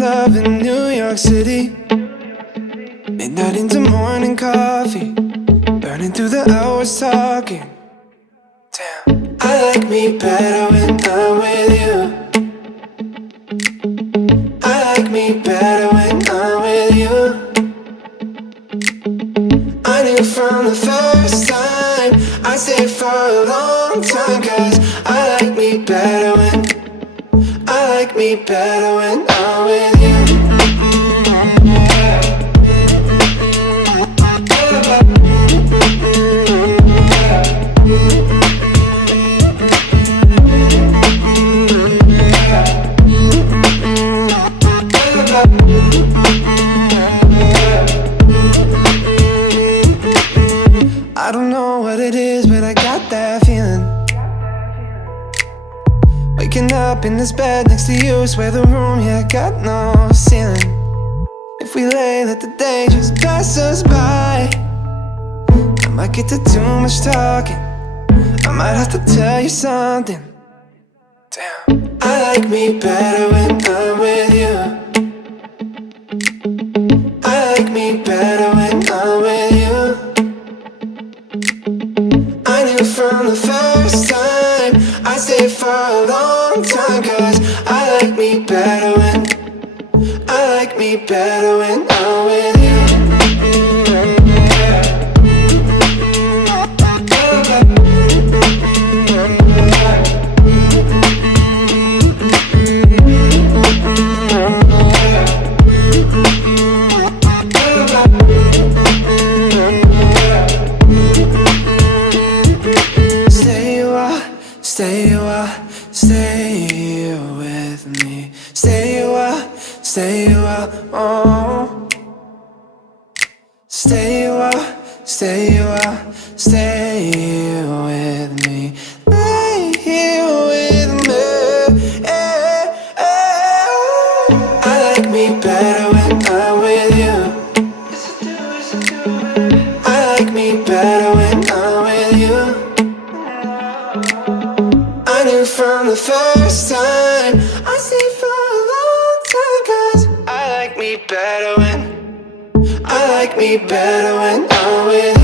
love in New York City. Midnight into morning coffee, burning through the hours talking. Damn, I like me better when I'm with you. I like me better when I'm with you. I knew from the first time I stayed for a long time, 'cause I like me better when I'm with you. I don't know what it is, but I got that feeling. Waking up in this bed next to you, swear the room, yeah, got no ceiling. If we lay, let the day just pass us by. I might get to too much talking, I might have to tell you something. Damn, I like me better when I'm with you. I like me better when I'm with you. I knew from the first time I stayed for a long time, 'cause I like me better when I'm with you. Stay with me. Stay a while, oh. Stay a while, stay with me. Lay here with me. I like me better when I'm with you. I like me better when I'm with you. I knew from the first time I stayed for a long time, 'cause I like me better when I'm with you.